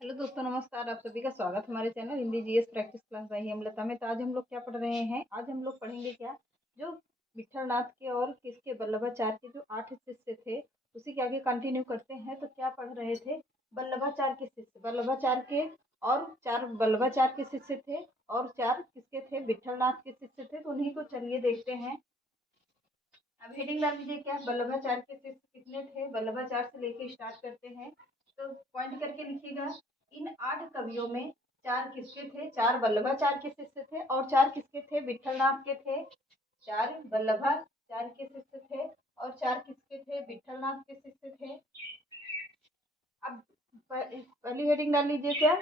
Hello दोस्तों, नमस्कार। आप सभी का स्वागत हमारे channel Hindi GS practice class by Hemlata में। तो आज हम लोग क्या पढ़ रहे हैं? आज हम लोग पढ़ेंगे क्या, जो विठल नाथ के और किसके वल्लभाचार्य के जो 8 शिष्य थे, उसी के आगे कंटिन्यू करते हैं। तो क्या पढ़ रहे थे? वल्लभाचार्य के शिष्य, वल्लभाचार्य के और 4 वल्लभाचार्य के शिष्य थे और 4 किसके थे? विठल नाथ के शिष्य थे। तो उन्हीं को चलिए देखते हैं। अब हेडिंग डाल दीजिए, क्या वल्लभाचार्य के शिष्य कितने थे? वल्लभाचार्य से लेके स्टार्ट करते हैं, तो पॉइंट करके लिखिएगा। इन 8 कवियों में 4 किसके थे? 4 वल्लभाचार्य के शिष्य थे और 4 किसके थे? विठलनाथ के थे। 4 वल्लभाचार्य के शिष्य थे और 4 किसके थे? विठलनाथ के शिष्य थे। अब पहली हेडिंग डाल लीजिए, क्या?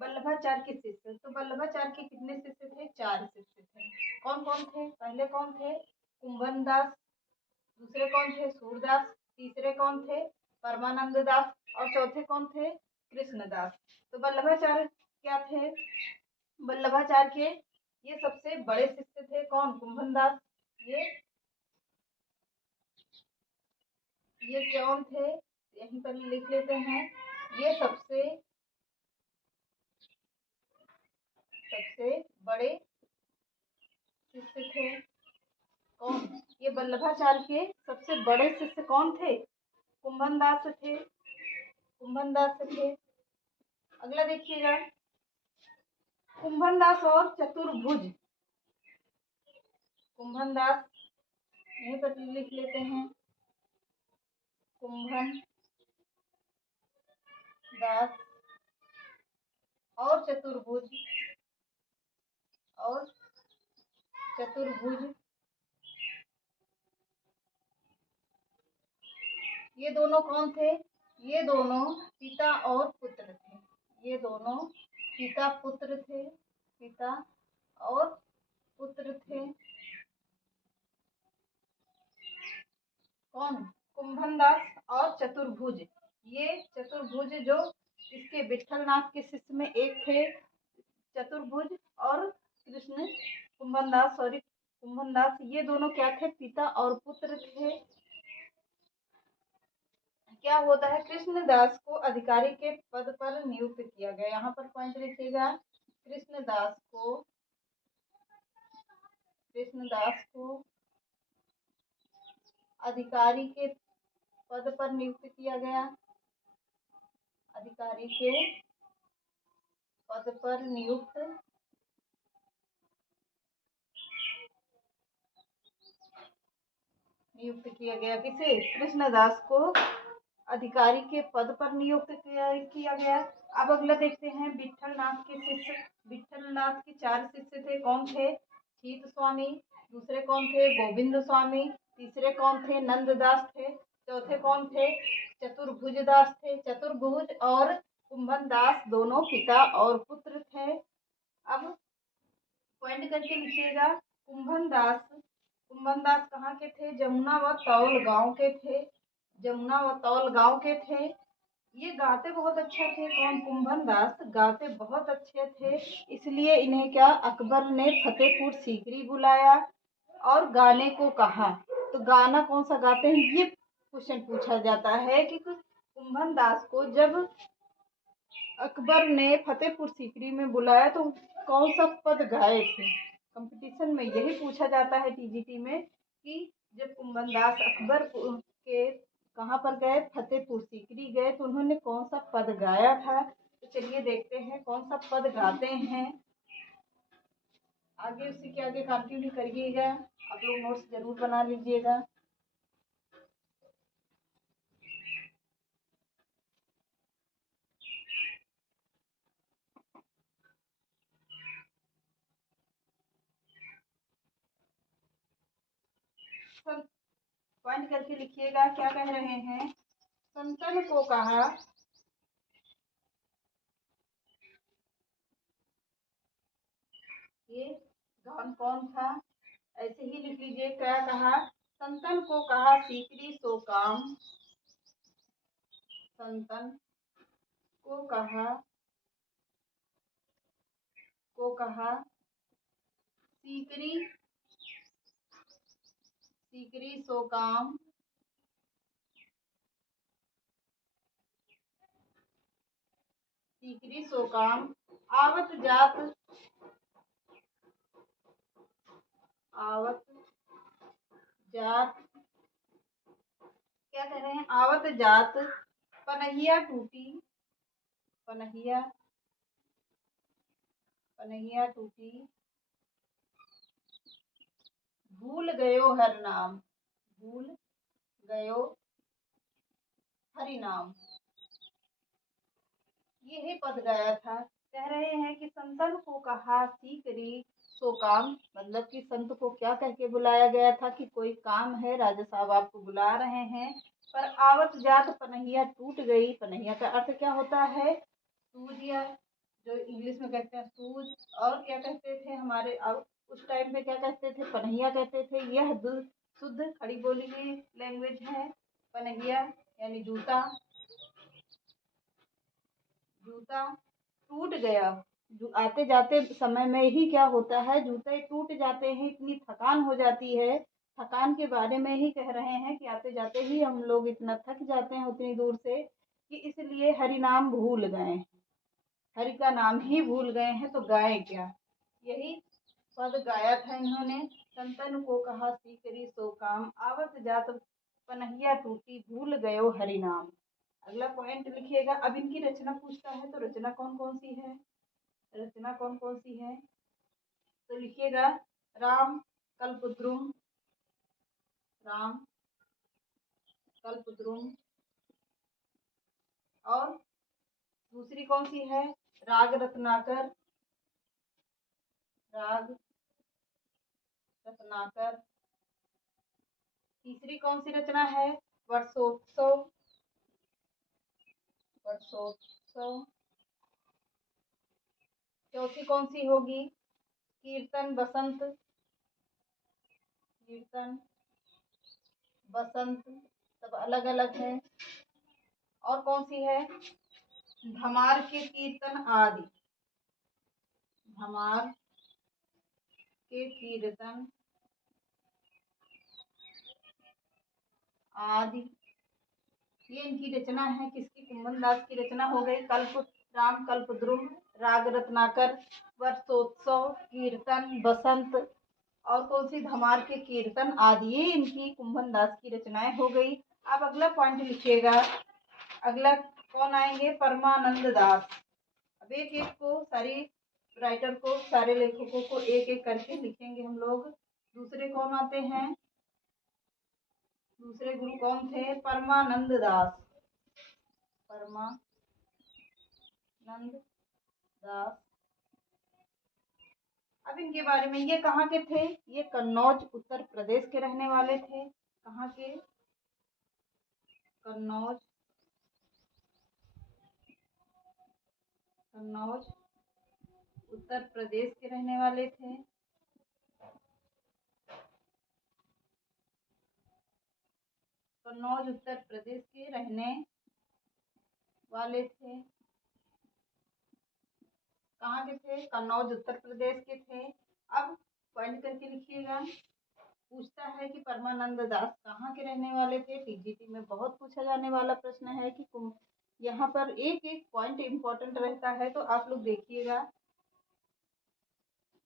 वल्लभाचार्य के शिष्य। तो वल्लभाचार्य के कितने शिष्य थे? 4 शिष्य थे। कौन कौन थे? पहले कौन थे? कुंभन दास। दूसरे कौन थे? सूरदास। तीसरे कौन थे? परमानंद दास। और चौथे कौन थे? कृष्णदास। तो वल्लभाचार्य क्या थे? वल्लभाचार्य के ये सबसे बड़े शिष्य थे। कौन? कुंभन दास। ये कौन थे? यहीं पर लिख लेते हैं। ये सबसे बड़े शिष्य थे। कौन? ये वल्लभाचार्य के सबसे बड़े शिष्य कौन थे? कुंभन दास थे। कुंभन दास थे। अगला देखिएगा, कुंभन दास और चतुर्भुज। कुंभन दास यहीं पर लिख लेते हैं। कुंभन दास और चतुर्भुज और चतुर्भुज, ये दोनों कौन थे? ये दोनों पिता और पुत्र थे। ये दोनों पिता पुत्र थे। पिता और पुत्र थे। कौन? कुंभन दास और चतुर्भुज। ये चतुर्भुज जो इसके विठलनाथ के शिष्य में एक थे चतुर्भुज, और कृष्ण कुंभन दास, सॉरी कुंभन दास, ये दोनों क्या थे? पिता और पुत्र थे। क्या होता है? कृष्णदास को अधिकारी के पद पर नियुक्त किया गया। यहाँ पर पॉइंट लिखिएगा। कृष्णदास को अधिकारी के पद पर नियुक्त किया गया। अधिकारी के पद पर नियुक्त किया गया। किसे? कृष्णदास को अधिकारी के पद पर नियुक्त किया गया। अब अगला देखते हैं, विठलनाथ के शिष्य। विठलनाथ के 4 शिष्य थे। कौन थे? शीत स्वामी। दूसरे कौन थे? गोविंद स्वामी। तीसरे कौन थे? नंददास थे। चौथे कौन थे? चतुर्भुज दास थे। चतुर्भुज और कुंभन दास दोनों पिता और पुत्र थे। अब पॉइंट करके लिखिएगा। कुंभन दास कहाँ के थे? जमुना व तौल गांव के थे। जमुना व तौल गांव के थे। ये गाते बहुत अच्छे थे। कौन? कुंभन दास गाते बहुत अच्छे थे, इसलिए इन्हें क्या, अकबर ने फतेहपुर सीकरी बुलाया और गाने को कहा। तो गाना कौन सा गाते हैं, ये क्वेश्चन पूछा जाता है कि कुंभन दास को जब अकबर ने फतेहपुर सीकरी में बुलाया तो कौन सा पद गाए थे। कंपटीशन में यही पूछा जाता है टीजीटी में, कि जब कुंभन दास अकबर के कहाँ पर गए? फतेहपुर सीकरी गए, तो उन्होंने कौन सा पद गाया था। तो चलिए देखते हैं कौन सा पद गाते हैं। आगे उसी के आगे कंटिन्यू करिएगा। आप लोग नोट्स जरूर बना लीजिएगा। पॉइंट करके लिखिएगा। क्या कह रहे हैं? संतन को कहा, ये गान कौन था? ऐसे ही लिख लीजिए। क्या कहा? संतन को कहा सीकरी सो काम। संतन को कहा सीकरी सो काम। सीकरी सो काम आवत जात आवत जात क्या कह रहे हैं, आवत जात पनहिया टूटी, पनहिया पनहिया टूटी भूल गयो हर नाम, भूल गयो हरि नाम। यही पद गाया था। कह रहे हैं कि संतन को कहा सीकरी सो काम, मतलब कि संत को क्या कह के बुलाया गया था कि कोई काम है, राजा साहब आपको बुला रहे हैं। पर आवत जात पनहिया टूट गई। पनहिया का अर्थ क्या होता है, सूर्य, जो इंग्लिश में कहते हैं सूज। और क्या कहते थे हमारे उस टाइम पे क्या कहते थे, पनहिया कहते थे। यह शुद्ध खड़ी बोली में लैंग्वेज है। पनहिया यानी जूता, जूता टूट गया। आते जाते समय में ही क्या होता है, जूते टूट जाते हैं, इतनी थकान हो जाती है। थकान के बारे में ही कह रहे हैं कि आते जाते ही हम लोग इतना थक जाते हैं उतनी दूर से कि इसलिए हरि नाम भूल गए, हरि का नाम ही भूल गए हैं, तो गाए क्या। यही पद गाया था इन्होंने। संतन को कहा सीकरी सो काम आवत जात पनहिया टूटी भूल गयो हरि नाम। अगला पॉइंट लिखिएगा। अब इनकी रचना पूछता है तो रचना कौन कौन सी है, रचना कौन कौन सी है, तो लिखिएगा राम कल्पद्रुम, राम कल्पद्रुम। और दूसरी कौन सी है, राग रत्नाकर, राग रत्नाकर। तीसरी कौन सी रचना है, वर्षोत्सव, वर्षोत्सव। चौथी कौन सी होगी, कीर्तन बसंत, कीर्तन बसंत। सब अलग अलग है। और कौन सी है, धमार के कीर्तन आदि, धमार के कीर्तन आदि। ये इनकी रचना है। किसकी, कुंभन दास की रचना हो गई। कल्प राम कल्पद्रुम, राग रत्नाकर, वर्षोत्सव, कीर्तन बसंत और कौन सी, धमार के कीर्तन आदि। ये इनकी कुंभन दास की रचनाएं हो गई। अब अगला पॉइंट लिखिएगा। अगला कौन आएंगे, परमानंद दास। अब एक एक को, सारी राइटर को, सारे लेखकों को एक एक करके लिखेंगे हम लोग। दूसरे कौन आते हैं, दूसरे गुरु कौन थे, परमानंद दास, परमानंद दास। अब इनके बारे में, ये कहाँ के थे, ये कन्नौज उत्तर प्रदेश के रहने वाले थे। कहाँ के, कन्नौज, कन्नौज उत्तर प्रदेश के रहने वाले थे। कन्नौज उत्तर प्रदेश के रहने वाले थे। कहाँ के थे, कन्नौज उत्तर प्रदेश के थे। अब पॉइंट करके लिखिएगा। पूछता है कि परमानंद दास कहाँ के रहने वाले थे। टीजीटी में बहुत पूछा जाने वाला प्रश्न है कि यहाँ पर एक एक पॉइंट इम्पोर्टेंट रहता है, तो आप लोग देखिएगा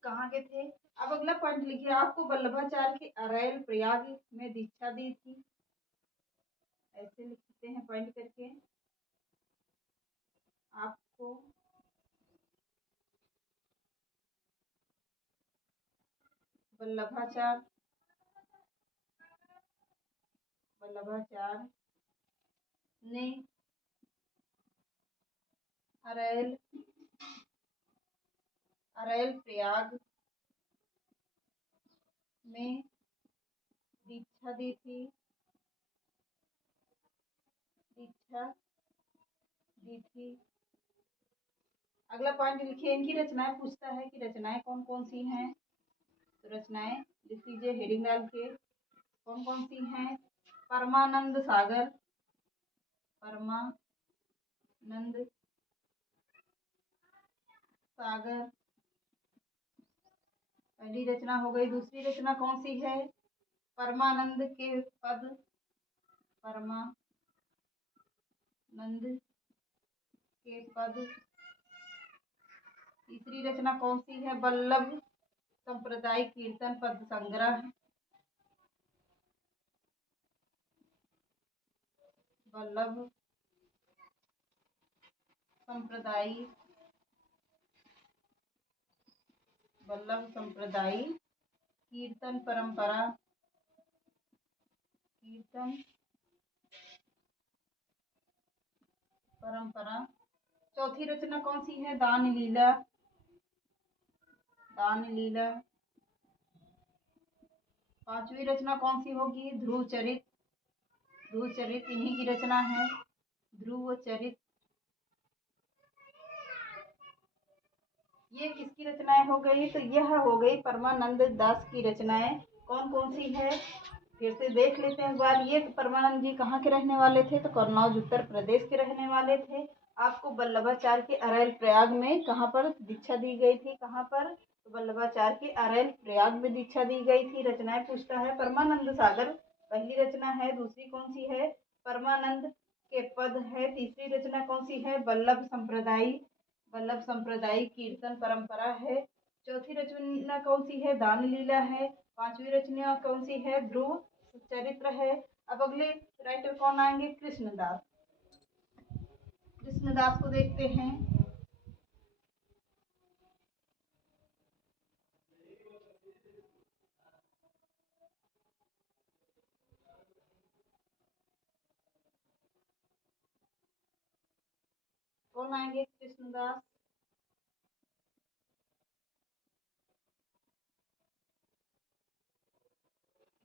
कहाँ के थे। अब अगला पॉइंट लिखिए। आपको वल्लभाचार्य की अरैल प्रयाग में दीक्षा दी थी। ऐसे लिखते हैं पॉइंट करके। आपको वल्लभाचार्य ने अरैल प्रयाग में दीक्षा दी थी, दीक्षा दी थी। अगला पॉइंट लिखिए। इनकी रचनाएं पूछता है कि रचनाएं कौन कौन सी हैं, तो रचनाएं लिख लीजिए हेडिंग डाल के। कौन कौन सी हैं, परमानंद सागर, परमानंद सागर पहली रचना हो गई। दूसरी रचना कौन सी है, परमानंद के पद, परमानंद के पद। तीसरी रचना कौन सी है? वल्लभ संप्रदाय कीर्तन पद संग्रह। वल्लभ संप्रदाय कीर्तन परंपरा। चौथी रचना कौन सी है? दान लीला। पांचवी रचना कौन सी होगी? ध्रुव चरित इन्हीं की रचना है, ध्रुव चरित। ये किसकी रचनाएं हो गई? तो यह हो गई परमानंद दास की रचनाएं। कौन कौन सी है फिर से देख लेते हैं इस बार। ये परमानंद जी कहाँ के रहने वाले थे? तो कन्नौज उत्तर प्रदेश के रहने वाले थे। आपको वल्लभाचार्य के अरैल प्रयाग में कहाँ पर दीक्षा दी गई थी? कहाँ पर? तो वल्लभाचार्य के अरैल प्रयाग में दीक्षा दी गई थी। रचनाएं पूछता है। परमानंद सागर पहली रचना है। दूसरी कौन सी है? परमानंद के पद है। तीसरी रचना कौन सी है? वल्लभ संप्रदाय कीर्तन परंपरा है। चौथी रचना कौन सी है? दान लीला है। पांचवी रचना कौन सी है? ध्रुव चरित्र है। अब अगले राइटर कौन आएंगे? कृष्णदास को देखते हैं। कौन आएंगे?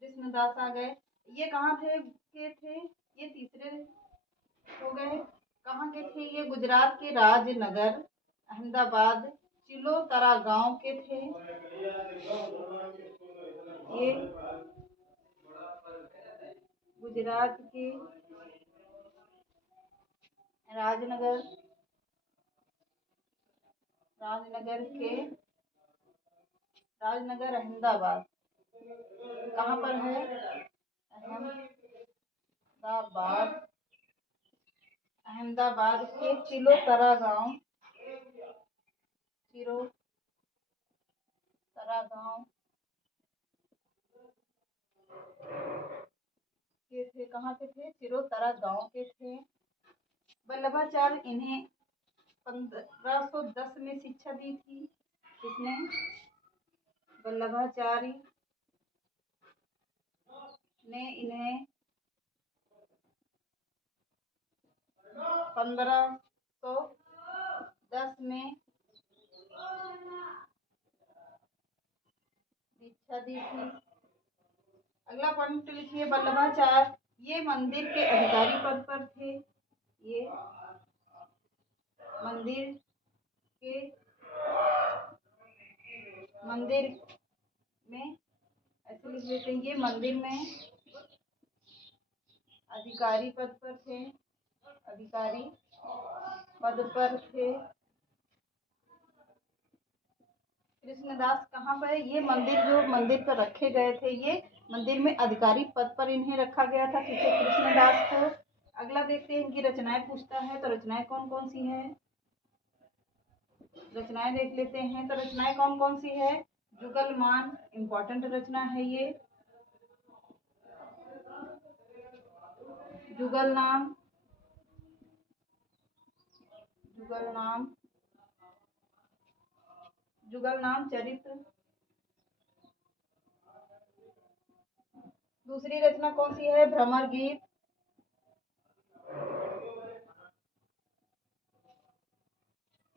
कृष्णदास आ गए। ये कहाँ थे? ये तीसरे हो गए। कहाँ के थे ये? गुजरात के राजनगर, अहमदाबाद, चिलोतरा गांव के थे ये। गुजरात के राजनगर अहमदाबाद। कहाँ पर है? अहमदाबाद के चिलोतरा गांव के थे। कहाँ के थे? चिरोतरा गांव के थे। वल्लभाचार्य इन्हें 1510 में शिक्षा दी थी। किसने? वल्लभाचार्य ने इन्हें 1510 में शिक्षा दी थी। अगला पॉइंट लिखिए। वल्लभाचार्य ये मंदिर के अधिकारी पद पर थे। ये मंदिर में ऐसे लिख देते हैं। ये मंदिर में अधिकारी पद पर थे। कृष्णदास कहाँ पर है? ये मंदिर पर रखे गए थे। ये मंदिर में अधिकारी पद पर इन्हें रखा गया था। किसे? कृष्णदास को। अगला देखते हैं इनकी रचनाएं पूछता है। तो रचनाएं कौन कौन सी है? रचनाएं देख लेते हैं। तो रचनाएं कौन कौन सी है? जुगलमान इम्पोर्टेंट रचना है ये। जुगलनाम चरित्र। दूसरी रचना कौन सी है? भ्रमर गीत।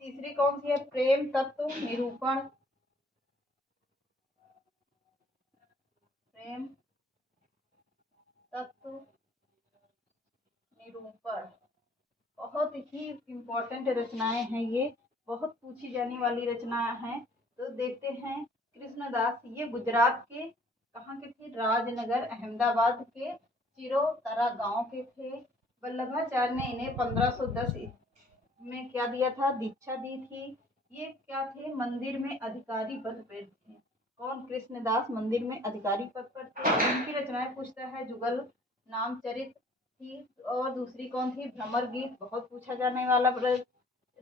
तीसरी कौन सी है? प्रेम तत्व निरूपण। बहुत ही इम्पोर्टेंट रचनाएं हैं ये, बहुत पूछी जाने वाली रचना है। तो देखते हैं। कृष्णदास ये गुजरात के कहाँ के थे? राजनगर अहमदाबाद के चिरोतरा गांव के थे। वल्लभाचार्य ने इन्हें 1510 में क्या दिया था? दीक्षा दी थी। ये क्या थे? मंदिर में अधिकारी पद पर थे। कौन? कृष्णदास मंदिर में अधिकारी पद पर थे। इनकी रचनाएं पूछता है। जुगल नाम चरित थी। और दूसरी कौन थी? भ्रमर गीत, बहुत पूछा जाने वाला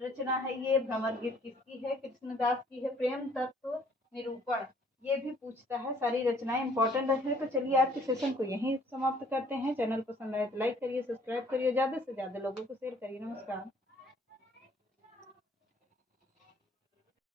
रचना है ये भ्रमर गीत किसकी है, कृष्णदास की है। प्रेम तत्व निरूपण ये भी पूछता है। सारी रचनाएं इंपॉर्टेंट है। तो चलिए आज के सेशन को यहीं समाप्त करते हैं। चैनल पसंद आए तो लाइक करिए, सब्सक्राइब करिए, ज़्यादा से ज़्यादा लोगों को शेयर करिए। नमस्कार।